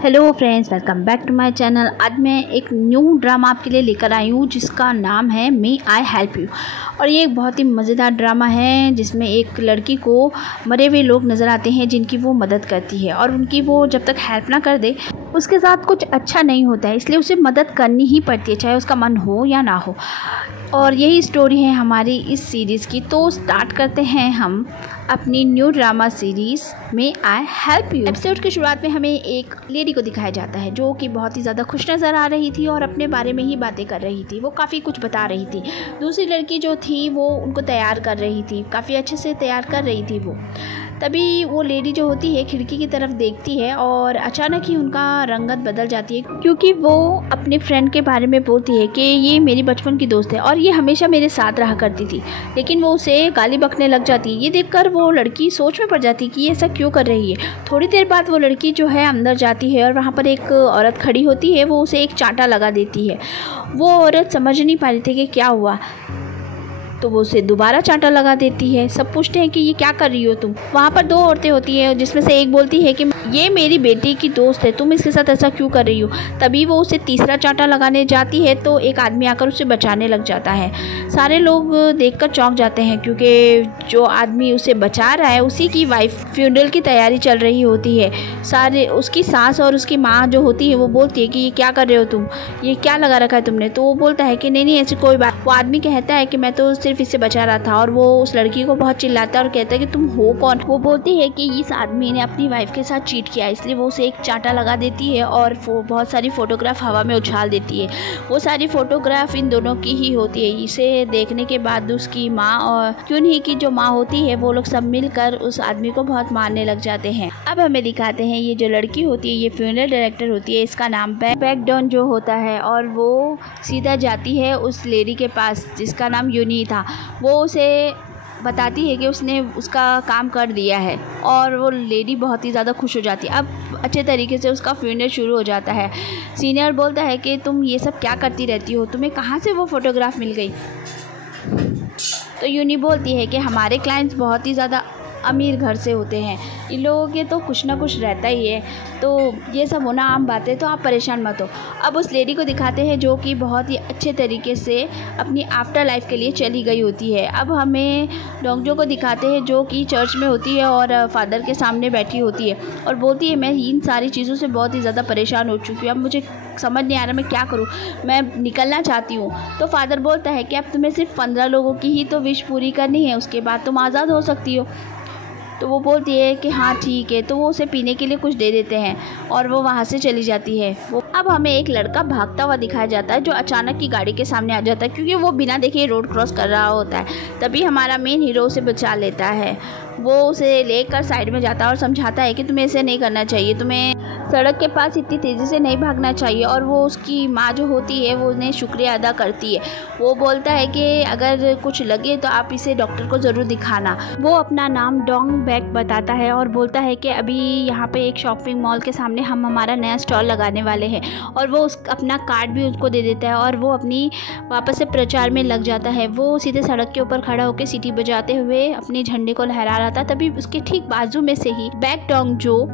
Hello friends, welcome back to my channel. आज मैं एक न्यू ड्रामा आपके लिए लेकर आई हूँ जिसका नाम है मे आई हेल्प यू। और ये एक बहुत ही मज़ेदार ड्रामा है जिसमें एक लड़की को मरे हुए लोग नज़र आते हैं जिनकी वो मदद करती है, और उनकी वो जब तक हेल्प ना कर दे उसके साथ कुछ अच्छा नहीं होता है, इसलिए उसे मदद करनी ही पड़ती है चाहे उसका मन हो या ना हो। और यही स्टोरी है हमारी इस सीरीज़ की। तो स्टार्ट करते हैं हम अपनी new drama series may I help you. Episode की शुरुआत में हमें एक लेडी को दिखाया जाता है जो कि बहुत ही ज़्यादा खुश नज़र आ रही थी और अपने बारे में ही बातें कर रही थी। वो काफ़ी कुछ बता रही थी। दूसरी लड़की जो थी वो उनको तैयार कर रही थी, काफ़ी अच्छे से तैयार कर रही थी वो। तभी वो लेडी जो होती है खिड़की की तरफ देखती है और अचानक ही उनका रंगत बदल जाती है, क्योंकि वो अपने फ्रेंड के बारे में बोलती है कि ये मेरी बचपन की दोस्त है और ये हमेशा मेरे साथ रहा करती थी। लेकिन वो उसे गाली बकने लग जाती है। ये देखकर वो लड़की सोच में पड़ जाती है कि ये ऐसा क्यों कर रही है। थोड़ी देर बाद वो लड़की जो है अंदर जाती है और वहाँ पर एक औरत खड़ी होती है। वो उसे एक चांटा लगा देती है। वो औरत समझ नहीं पा रही थी कि क्या हुआ, तो वो उसे दोबारा चांटा लगा देती है। सब पूछते हैं कि ये क्या कर रही हो तुम। वहाँ पर दो औरतें होती हैं जिसमें से एक बोलती है कि ये मेरी बेटी की दोस्त है, तुम इसके साथ ऐसा क्यों कर रही हो। तभी वो उसे तीसरा चांटा लगाने जाती है तो एक आदमी आकर उसे बचाने लग जाता है। सारे लोग देखकर चौंक जाते हैं क्योंकि जो आदमी उसे बचा रहा है उसी की वाइफ फ्यूनरल की तैयारी चल रही होती है। सारे उसकी सास और उसकी माँ जो होती है वो बोलती है कि ये क्या कर रहे हो तुम, ये क्या लगा रखा है तुमने। तो वो बोलता है कि नहीं ऐसी कोई बात। वो आदमी कहता है कि मैं तो सिर्फ इसे बचा रहा था, और वो उस लड़की को बहुत चिल्लाता है और कहता है कि तुम हो कौन। वो बोलती है कि इस आदमी ने अपनी वाइफ के साथ चीट किया, इसलिए वो उसे एक चांटा लगा देती है और बहुत सारी फोटोग्राफ हवा में उछाल देती है। वो सारी फोटोग्राफ इन दोनों की ही होती है। इसे देखने के बाद उसकी माँ और क्यूनी की जो माँ होती है वो लोग सब मिलकर उस आदमी को बहुत मारने लग जाते हैं। अब हमें दिखाते हैं ये जो लड़की होती है ये फ्यूनरल डायरेक्टर होती है, इसका नाम बैक डॉन जो होता है, और वो सीधा जाती है उस लेडी के पास जिसका नाम यूनी था। वो उसे बताती है कि उसने उसका काम कर दिया है और वो लेडी बहुत ही ज़्यादा खुश हो जाती है। अब अच्छे तरीके से उसका फ्यूनरल शुरू हो जाता है। सीनियर बोलता है कि तुम ये सब क्या करती रहती हो, तुम्हें कहाँ से वो फ़ोटोग्राफ मिल गई। तो यूनी बोलती है कि हमारे क्लाइंट्स बहुत ही ज़्यादा अमीर घर से होते हैं, इन लोगों के तो कुछ ना कुछ रहता ही है, तो ये सब होना आम बात है, तो आप परेशान मत हो। अब उस लेडी को दिखाते हैं जो कि बहुत ही अच्छे तरीके से अपनी आफ्टर लाइफ के लिए चली गई होती है। अब हमें डोंगजो को दिखाते हैं जो कि चर्च में होती है और फादर के सामने बैठी होती है और बोलती है मैं इन सारी चीज़ों से बहुत ही ज़्यादा परेशान हो चुकी हूँ, अब मुझे समझ नहीं आ रहा मैं क्या करूँ, मैं निकलना चाहती हूँ। तो फादर बोलता है कि अब तुम्हें सिर्फ 15 लोगों की ही तो विश पूरी करनी है, उसके बाद तुम आज़ाद हो सकती हो। तो वो बोलती है कि हाँ ठीक है। तो वो उसे पीने के लिए कुछ दे देते हैं और वो वहाँ से चली जाती है। वो अब हमें एक लड़का भागता हुआ दिखाया जाता है जो अचानक की गाड़ी के सामने आ जाता है क्योंकि वो बिना देखे रोड क्रॉस कर रहा होता है। तभी हमारा मेन हीरो उसे बचा लेता है। वो उसे लेकर साइड में जाता है और समझाता है कि तुम्हें ऐसे नहीं करना चाहिए, तुम्हें सड़क के पास इतनी तेज़ी से नहीं भागना चाहिए। और वो उसकी माँ जो होती है वो उन्हें शुक्रिया अदा करती है। वो बोलता है कि अगर कुछ लगे तो आप इसे डॉक्टर को ज़रूर दिखाना। वो अपना नाम डोंग बैक बताता है और बोलता है कि अभी यहाँ पे एक शॉपिंग मॉल के सामने हम हमारा नया स्टॉल लगाने वाले हैं, और वो अपना कार्ड भी उसको दे देता है और वो अपनी वापस से प्रचार में लग जाता है। वो सीधे सड़क के ऊपर खड़ा होकर सीटी बजाते हुए अपने झंडे को लहरा रहा था। तभी उसके ठीक बाजू में से ही बैक डोंग जो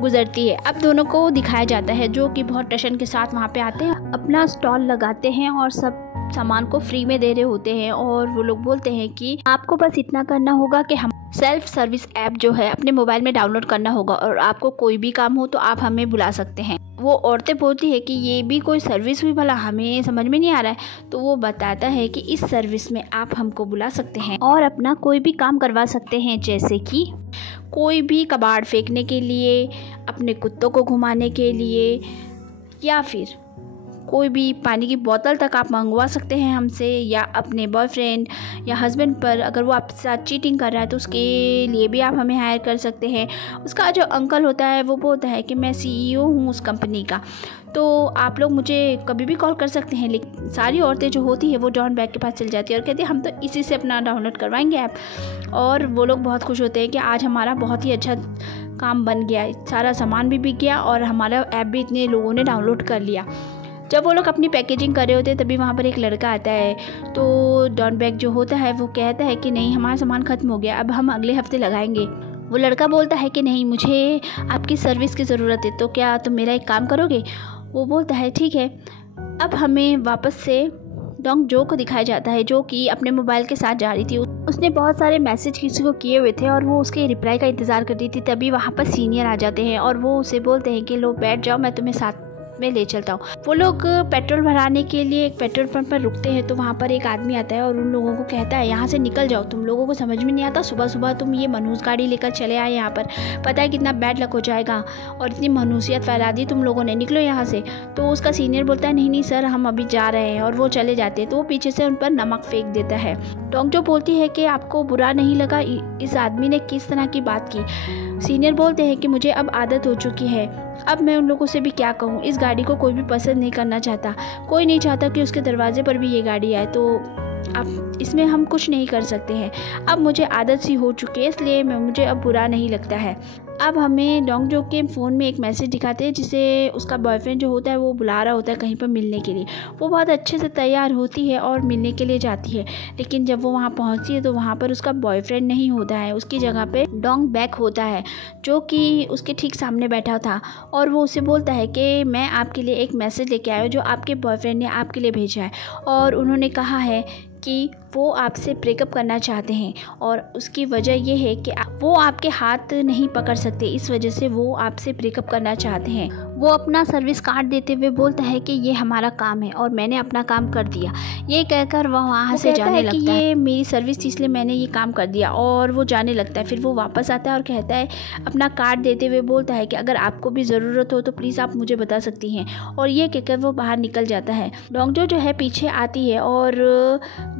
गुजरती है। अब दोनों को दिखाया जाता है जो कि बहुत टशन के साथ वहाँ पे आते हैं, अपना स्टॉल लगाते हैं और सब सामान को फ्री में दे रहे होते हैं। और वो लोग बोलते हैं कि आपको बस इतना करना होगा कि हम सेल्फ सर्विस ऐप जो है अपने मोबाइल में डाउनलोड करना होगा और आपको कोई भी काम हो तो आप हमें बुला सकते हैं। वो औरतें बोलती है कि ये भी कोई सर्विस हुई भला, हमें समझ में नहीं आ रहा है। तो वो बताता है कि इस सर्विस में आप हमको बुला सकते हैं और अपना कोई भी काम करवा सकते हैं, जैसे कि कोई भी कबाड़ फेंकने के लिए, अपने कुत्तों को घुमाने के लिए, या फिर कोई भी पानी की बोतल तक आप मंगवा सकते हैं हमसे, या अपने बॉयफ्रेंड या हस्बैंड पर अगर वो आपके साथ चीटिंग कर रहा है तो उसके लिए भी आप हमें हायर कर सकते हैं। उसका जो अंकल होता है वो बोलता है कि मैं CEO हूँ उस कंपनी का, तो आप लोग मुझे कभी भी कॉल कर सकते हैं। लेकिन सारी औरतें जो होती है वो डॉन बैक के पास चल जाती है और कहती है हम तो इसी से अपना डाउनलोड करवाएंगे ऐप। और वो लोग बहुत खुश होते हैं कि आज हमारा बहुत ही अच्छा काम बन गया, सारा सामान भी बिक गया और हमारा ऐप भी इतने लोगों ने डाउनलोड कर लिया। जब वो लोग अपनी पैकेजिंग कर रहे होते हैं तभी वहाँ पर एक लड़का आता है। तो डॉन बैक जो होता है वो कहता है कि नहीं, हमारा सामान ख़त्म हो गया, अब हम अगले हफ्ते लगाएंगे। वो लड़का बोलता है कि नहीं, मुझे आपकी सर्विस की ज़रूरत है, तो क्या तुम मेरा एक काम करोगे? वो बोलता है ठीक है। अब हमें वापस से डोंग जो को दिखाया जाता है, जो कि अपने मोबाइल के साथ जा रही थी। उसने बहुत सारे मैसेज किसी को किए हुए थे और वो उसके रिप्लाई का इंतज़ार कर रही थी। तभी वहाँ पर सीनियर आ जाते हैं और वो उसे बोलते हैं कि लो बैठ जाओ, मैं तुम्हें साथ में ले चलता हूँ। वो लोग पेट्रोल भराने के लिए एक पेट्रोल पंप पर रुकते हैं, तो वहाँ पर एक आदमी आता है और उन लोगों को कहता है यहाँ से निकल जाओ, तुम लोगों को समझ में नहीं आता, सुबह सुबह तुम ये मनहूस गाड़ी लेकर चले आए यहाँ पर, पता है कितना बैड लक हो जाएगा, और इतनी मनहूसियत फैला दी तुम लोगों ने, निकलो यहाँ से। तो उसका सीनियर बोलता है नहीं नहीं सर, हम अभी जा रहे हैं, और वो चले जाते हैं। तो वो पीछे से उन पर नमक फेंक देता है। डोंग जो बोलती है कि आपको बुरा नहीं लगा इस आदमी ने किस तरह की बात की? सीनियर बोलते हैं कि मुझे अब आदत हो चुकी है, अब मैं उन लोगों से भी क्या कहूँ, इस गाड़ी को कोई भी पसंद नहीं करना चाहता, कोई नहीं चाहता कि उसके दरवाजे पर भी ये गाड़ी आए, तो अब इसमें हम कुछ नहीं कर सकते हैं। अब मुझे आदत सी हो चुकी है, इसलिए मुझे अब बुरा नहीं लगता है। अब हमें डोंग जो के फ़ोन में एक मैसेज दिखाते हैं जिसे उसका बॉयफ्रेंड जो होता है वो बुला रहा होता है कहीं पर मिलने के लिए। वो बहुत अच्छे से तैयार होती है और मिलने के लिए जाती है, लेकिन जब वो वहाँ पहुँचती है तो वहाँ पर उसका बॉयफ्रेंड नहीं होता है, उसकी जगह पे डोंग बैक होता है जो कि उसके ठीक सामने बैठा था। और वो उसे बोलता है कि मैं आपके लिए एक मैसेज लेके आया हूँ जो आपके बॉयफ्रेंड ने आपके लिए भेजा है, और उन्होंने कहा है कि वो आपसे ब्रेकअप करना चाहते हैं, और उसकी वजह ये है कि वो आपके हाथ नहीं पकड़ सकते, इस वजह से वो आपसे ब्रेकअप करना चाहते हैं। वो अपना सर्विस कार्ड देते हुए बोलता है कि ये हमारा काम है और मैंने अपना काम कर दिया। ये कहकर वह वहाँ से जाने लगता है। ये मेरी सर्विस थी इसलिए मैंने ये काम कर दिया, और वो जाने लगता है। फिर वो वापस आता है और कहता है, अपना कार्ड देते हुए बोलता है कि अगर आपको भी ज़रूरत हो तो प्लीज़ आप मुझे बता सकती हैं, और ये कहकर वो बाहर निकल जाता है। डोंगजो जो है पीछे आती है और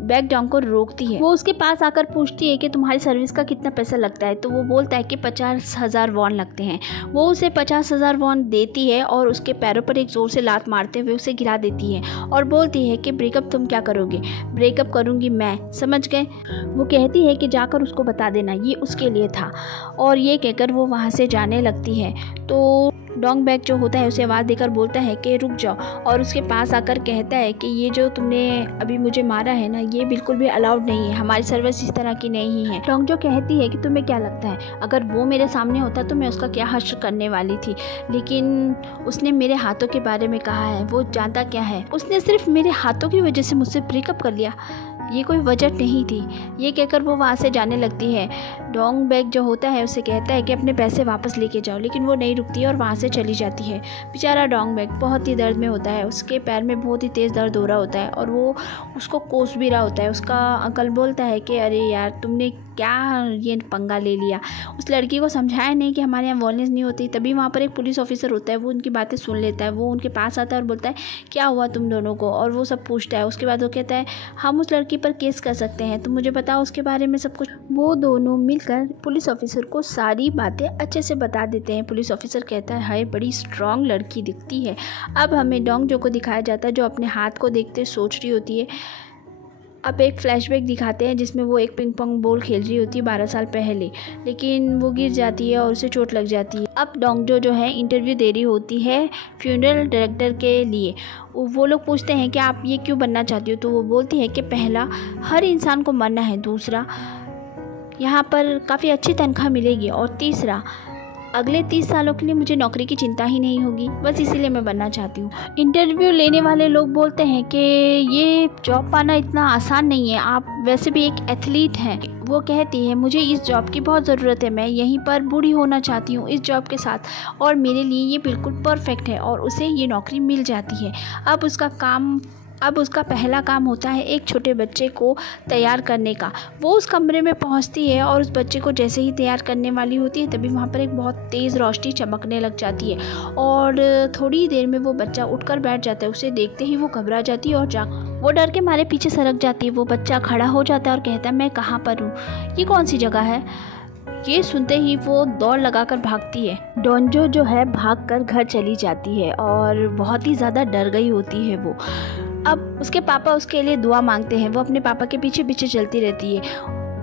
बैक डोंग को रोकती है। वो उसके पास आकर पूछती है कि तुम्हारी सर्विस का कितना पैसा लगता है? तो वो बोलता है कि 50,000 वॉन लगते हैं। वो उसे 50,000 वॉन देती है और उसके पैरों पर एक ज़ोर से लात मारते हुए उसे गिरा देती है और बोलती है कि ब्रेकअप तुम क्या करोगे? ब्रेकअप करूँगी मैं, समझ गए? वो कहती है कि जाकर उसको बता देना ये उसके लिए था, और ये कहकर वो वहाँ से जाने लगती है। तो डोंग बैक जो होता है उसे आवाज़ देकर बोलता है कि रुक जाओ, और उसके पास आकर कहता है कि ये जो तुमने अभी मुझे मारा है ना, ये बिल्कुल भी अलाउड नहीं है, हमारी सर्विस इस तरह की नहीं है। डोंग जो कहती है कि तुम्हें क्या लगता है, अगर वो मेरे सामने होता तो मैं उसका क्या हश्र करने वाली थी, लेकिन उसने मेरे हाथों के बारे में कहा है, वो जानता क्या है, उसने सिर्फ मेरे हाथों की वजह से मुझसे ब्रेकअप कर लिया, ये कोई वजह नहीं थी। ये कहकर वो वहाँ से जाने लगती है। डोंग बैक जो होता है उसे कहता है कि अपने पैसे वापस लेके जाओ, लेकिन वो नहीं रुकती है और वहाँ से चली जाती है। बेचारा डोंग बैक बहुत ही दर्द में होता है, उसके पैर में बहुत ही तेज़ दर्द हो रहा होता है और वो उसको कोस भी रहा होता है। उसका अंकल बोलता है कि अरे यार तुमने क्या ये पंगा ले लिया, उस लड़की को समझाया नहीं कि हमारे यहाँ वॉयलेंस नहीं होती। तभी वहाँ पर एक पुलिस ऑफिसर होता है, वो उनकी बातें सुन लेता है। वो उनके पास आता है और बोलता है क्या हुआ तुम दोनों को, और वो सब पूछता है। उसके बाद वो कहता है हम उस लड़की पर केस कर सकते हैं, तुम मुझे बताओ उसके बारे में सब कुछ। वो दोनों मिलकर पुलिस ऑफिसर को सारी बातें अच्छे से बता देते हैं। पुलिस ऑफिसर कहता है हाय बड़ी स्ट्रांग लड़की दिखती है। अब हमें डोंग जो को दिखाया जाता है जो अपने हाथ को देखते सोच रही होती है। अब एक फ्लैशबैक दिखाते हैं जिसमें वो एक पिंग पोंग बॉल खेल रही होती है 12 साल पहले, लेकिन वो गिर जाती है और उसे चोट लग जाती है। अब डोंगजो जो है इंटरव्यू दे रही होती है फ्यूनरल डायरेक्टर के लिए। वो लोग पूछते हैं कि आप ये क्यों बनना चाहती हो, तो वो बोलती है कि पहला हर इंसान को मरना है, दूसरा यहाँ पर काफ़ी अच्छी तनख्वाह मिलेगी, और तीसरा अगले 30 सालों के लिए मुझे नौकरी की चिंता ही नहीं होगी, बस इसीलिए मैं बनना चाहती हूँ। इंटरव्यू लेने वाले लोग बोलते हैं कि ये जॉब पाना इतना आसान नहीं है, आप वैसे भी एक एथलीट हैं। वो कहती है मुझे इस जॉब की बहुत ज़रूरत है, मैं यहीं पर बूढ़ी होना चाहती हूँ इस जॉब के साथ, और मेरे लिए ये बिल्कुल परफेक्ट है, और उसे ये नौकरी मिल जाती है। अब उसका पहला काम होता है एक छोटे बच्चे को तैयार करने का। वो उस कमरे में पहुंचती है और उस बच्चे को जैसे ही तैयार करने वाली होती है तभी वहाँ पर एक बहुत तेज़ रोशनी चमकने लग जाती है, और थोड़ी देर में वो बच्चा उठकर बैठ जाता है। उसे देखते ही वो घबरा जाती है और वो डर के मारे पीछे सरक जाती है। वो बच्चा खड़ा हो जाता है और कहता है मैं कहाँ पर हूँ, ये कौन सी जगह है? ये सुनते ही वो दौड़ लगाकर भागती है। डोंजो जो है भागकर घर चली जाती है और बहुत ही ज़्यादा डर गई होती है वो। अब उसके पापा उसके लिए दुआ मांगते हैं। वो अपने पापा के पीछे पीछे चलती रहती है।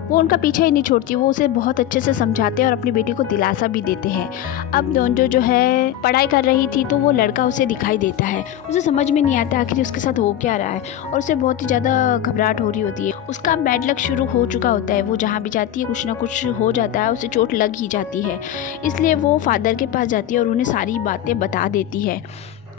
वो उनका पीछा ही नहीं छोड़ती, वो उसे बहुत अच्छे से समझाते हैं और अपनी बेटी को दिलासा भी देते हैं। अब डोंजो जो है पढ़ाई कर रही थी तो वो लड़का उसे दिखाई देता है। उसे समझ में नहीं आता आखिर उसके साथ हो क्या रहा है और उसे बहुत ही ज़्यादा घबराहट हो रही होती है। उसका बैड लक शुरू हो चुका होता है, वो जहाँ भी जाती है कुछ ना कुछ हो जाता है, उसे चोट लग ही जाती है। इसलिए वो फादर के पास जाती है और उन्हें सारी बातें बता देती है।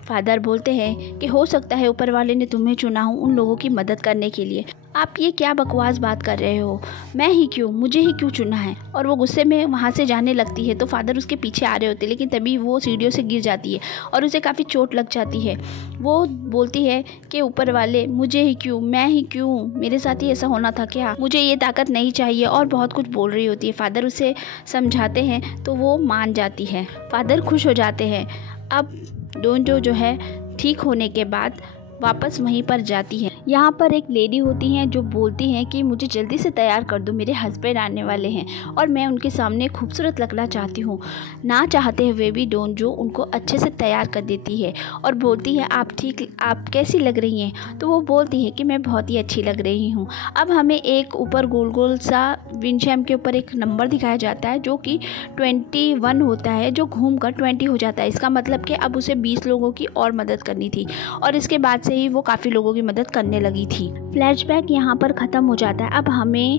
फादर बोलते हैं कि हो सकता है ऊपर वाले ने तुम्हें चुना हो उन लोगों की मदद करने के लिए। आप ये क्या बकवास बात कर रहे हो, मैं ही क्यों, मुझे ही क्यों चुना है। और वो गुस्से में वहाँ से जाने लगती है तो फादर उसके पीछे आ रहे होते हैं, लेकिन तभी वो सीढ़ियों से गिर जाती है और उसे काफ़ी चोट लग जाती है। वो बोलती है कि ऊपर वाले मुझे ही क्यों, मैं ही क्यों, मेरे साथ ही ऐसा होना था क्या, मुझे ये ताकत नहीं चाहिए, और बहुत कुछ बोल रही होती है। फादर उसे समझाते हैं तो वो मान जाती है। फादर खुश हो जाते हैं। अब डोंजो जो है ठीक होने के बाद वापस वहीं पर जाती है। यहाँ पर एक लेडी होती हैं जो बोलती हैं कि मुझे जल्दी से तैयार कर दो, मेरे हस्बैंड आने वाले हैं और मैं उनके सामने खूबसूरत लगना चाहती हूँ। ना चाहते हुए भी डोंजो उनको अच्छे से तैयार कर देती है और बोलती है आप कैसी लग रही हैं। तो वो बोलती है कि मैं बहुत ही अच्छी लग रही हूँ। अब हमें एक ऊपर गोल गोल सा विंडशैम के ऊपर एक नंबर दिखाया जाता है जो कि 21 होता है, जो घूम कर 20 हो जाता है। इसका मतलब कि अब उसे 20 लोगों की और मदद करनी थी और इसके बाद से ही वो काफ़ी लोगों की मदद करने लगी थी। फ्लैशबैक यहाँ पर ख़त्म हो जाता है। अब हमें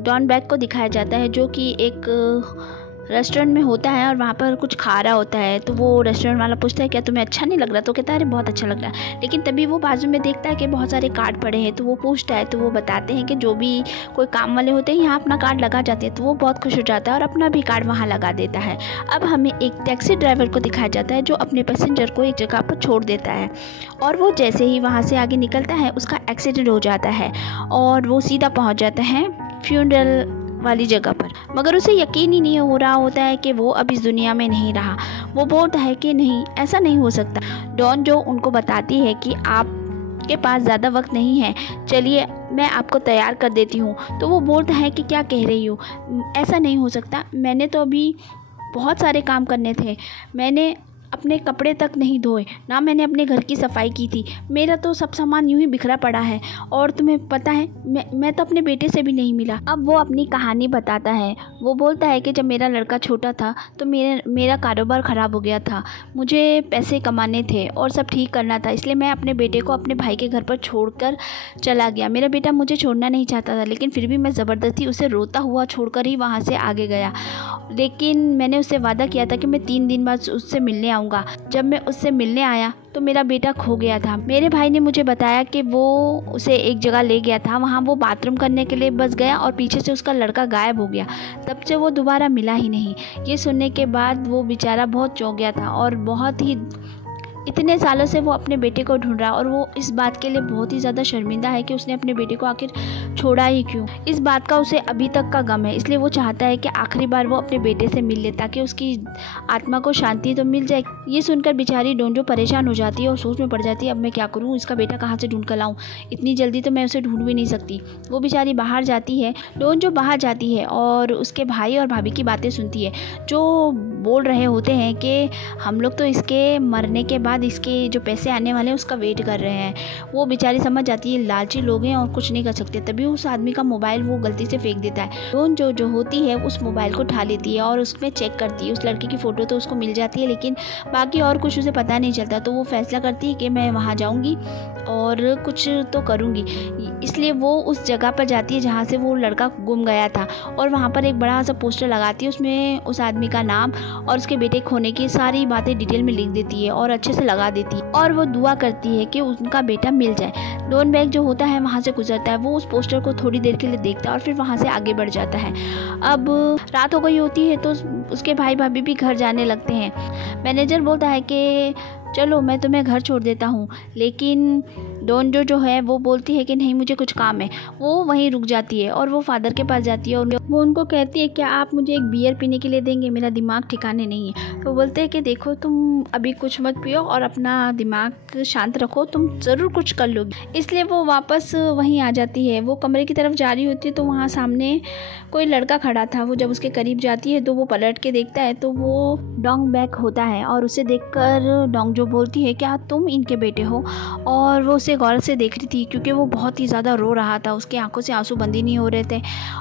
डॉन बैक को दिखाया जाता है जो कि एक रेस्टोरेंट में होता है और वहाँ पर कुछ खा रहा होता है। तो वो रेस्टोरेंट वाला पूछता है क्या तुम्हें अच्छा नहीं लग रहा, तो कहता है अरे बहुत अच्छा लग रहा है। लेकिन तभी वो बाजू में देखता है कि बहुत सारे कार्ड पड़े हैं, तो वो पूछता है, तो वो बताते हैं कि जो भी कोई काम वाले होते हैं यहाँ अपना कार्ड लगा जाते हैं। तो वो बहुत खुश हो जाता है और अपना भी कार्ड वहाँ लगा देता है। अब हमें एक टैक्सी ड्राइवर को दिखाया जाता है जो अपने पैसेंजर को एक जगह पर छोड़ देता है और वो जैसे ही वहाँ से आगे निकलता है उसका एक्सीडेंट हो जाता है और वो सीधा पहुँच जाता है फ्यूनरल वाली जगह पर। मगर उसे यकीन ही नहीं हो रहा होता है कि वो अब इस दुनिया में नहीं रहा। वो बोलता है कि नहीं, ऐसा नहीं हो सकता। डॉन जो उनको बताती है कि आपके पास ज़्यादा वक्त नहीं है, चलिए मैं आपको तैयार कर देती हूँ। तो वो बोलता है कि क्या कह रही हो, ऐसा नहीं हो सकता, मैंने तो अभी बहुत सारे काम करने थे, मैंने अपने कपड़े तक नहीं धोए, ना मैंने अपने घर की सफाई की थी, मेरा तो सब सामान यूं ही बिखरा पड़ा है और तुम्हें पता है मैं तो अपने बेटे से भी नहीं मिला। अब वो अपनी कहानी बताता है। वो बोलता है कि जब मेरा लड़का छोटा था तो मेरा कारोबार ख़राब हो गया था, मुझे पैसे कमाने थे और सब ठीक करना था, इसलिए मैं अपने बेटे को अपने भाई के घर पर छोड़कर चला गया। मेरा बेटा मुझे छोड़ना नहीं चाहता था, लेकिन फिर भी मैं ज़बरदस्ती उसे रोता हुआ छोड़कर ही वहाँ से आगे गया। लेकिन मैंने उससे वादा किया था कि मैं 3 दिन बाद उससे मिलने आऊँगा। जब मैं उससे मिलने आया तो मेरा बेटा खो गया था। मेरे भाई ने मुझे बताया कि वो उसे एक जगह ले गया था, वहाँ वो बाथरूम करने के लिए बस गया और पीछे से उसका लड़का गायब हो गया। तब से वो दोबारा मिला ही नहीं। ये सुनने के बाद वो बेचारा बहुत चौंक गया था और बहुत ही इतने सालों से वो अपने बेटे को ढूंढ रहा और वो इस बात के लिए बहुत ही ज़्यादा शर्मिंदा है कि उसने अपने बेटे को आखिर छोड़ा ही क्यों। इस बात का उसे अभी तक का गम है, इसलिए वो चाहता है कि आखिरी बार वो अपने बेटे से मिल ले ताकि उसकी आत्मा को शांति तो मिल जाए। ये सुनकर बेचारी डोंजो परेशान हो जाती है और सोच में पड़ जाती है अब मैं क्या करूँ, इसका बेटा कहाँ से ढूंढ कर लाऊँ, इतनी जल्दी तो मैं उसे ढूंढ भी नहीं सकती। वो बेचारी बाहर जाती है, डोंजो बाहर जाती है और उसके भाई और भाभी की बातें सुनती है जो बोल रहे होते हैं कि हम लोग तो इसके मरने के बाद इसके जो पैसे आने वाले हैं उसका वेट कर रहे हैं। वो बेचारी समझ जाती है लालची लोग हैं और कुछ नहीं कर सकते। तभी उस आदमी का मोबाइल वो गलती से फेंक देता है। डोन जो होती है उस मोबाइल को उठा लेती है और उसमें चेक करती है। उस लड़के की फ़ोटो तो उसको मिल जाती है लेकिन बाकी और कुछ उसे पता नहीं चलता। तो वो फैसला करती है कि मैं वहाँ जाऊँगी और कुछ तो करूँगी। इसलिए वो उस जगह पर जाती है जहाँ से वो लड़का गुम गया था और वहाँ पर एक बड़ा सा पोस्टर लगाती है, उसमें उस आदमी का नाम और उसके बेटे खोने की सारी बातें डिटेल में लिख देती है और अच्छे से लगा देती है और वो दुआ करती है कि उनका बेटा मिल जाए। डॉन बैक जो होता है वहाँ से गुजरता है, वो उस पोस्टर को थोड़ी देर के लिए देखता है और फिर वहाँ से आगे बढ़ जाता है। अब रात हो गई होती है तो उसके भाई भाभी भी घर जाने लगते हैं। मैनेजर बोलता है कि चलो मैं तुम्हें घर छोड़ देता हूँ, लेकिन डोंजो जो है वो बोलती है कि नहीं मुझे कुछ काम है। वो वहीं रुक जाती है और वो फादर के पास जाती है और वो उनको कहती है क्या आप मुझे एक बियर पीने के लिए देंगे, मेरा दिमाग ठिकाने नहीं है। तो बोलते हैं कि देखो तुम अभी कुछ मत पियो और अपना दिमाग शांत रखो, तुम ज़रूर कुछ कर लोगी। इसलिए वो वापस वहीं आ जाती है। वो कमरे की तरफ जा रही होती है तो वहाँ सामने कोई लड़का खड़ा था। वो जब उसके करीब जाती है तो वो पलट के देखता है तो वो डोंग बैक होता है और उसे देखकर डोंग जो बोलती है क्या तुम इनके बेटे हो, और वो उसे गौर से देख रही थी क्योंकि वो बहुत ही ज़्यादा रो रहा था, उसकी आंखों से आंसू बंद ही नहीं हो रहे थे।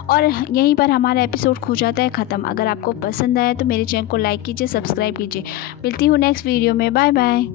और यहीं पर हमारा एपिसोड हो जाता है ख़त्म। अगर आपको पसंद आया तो मेरे चैनल को लाइक कीजिए, सब्सक्राइब कीजिए। मिलती हूँ नेक्स्ट वीडियो में। Bye bye.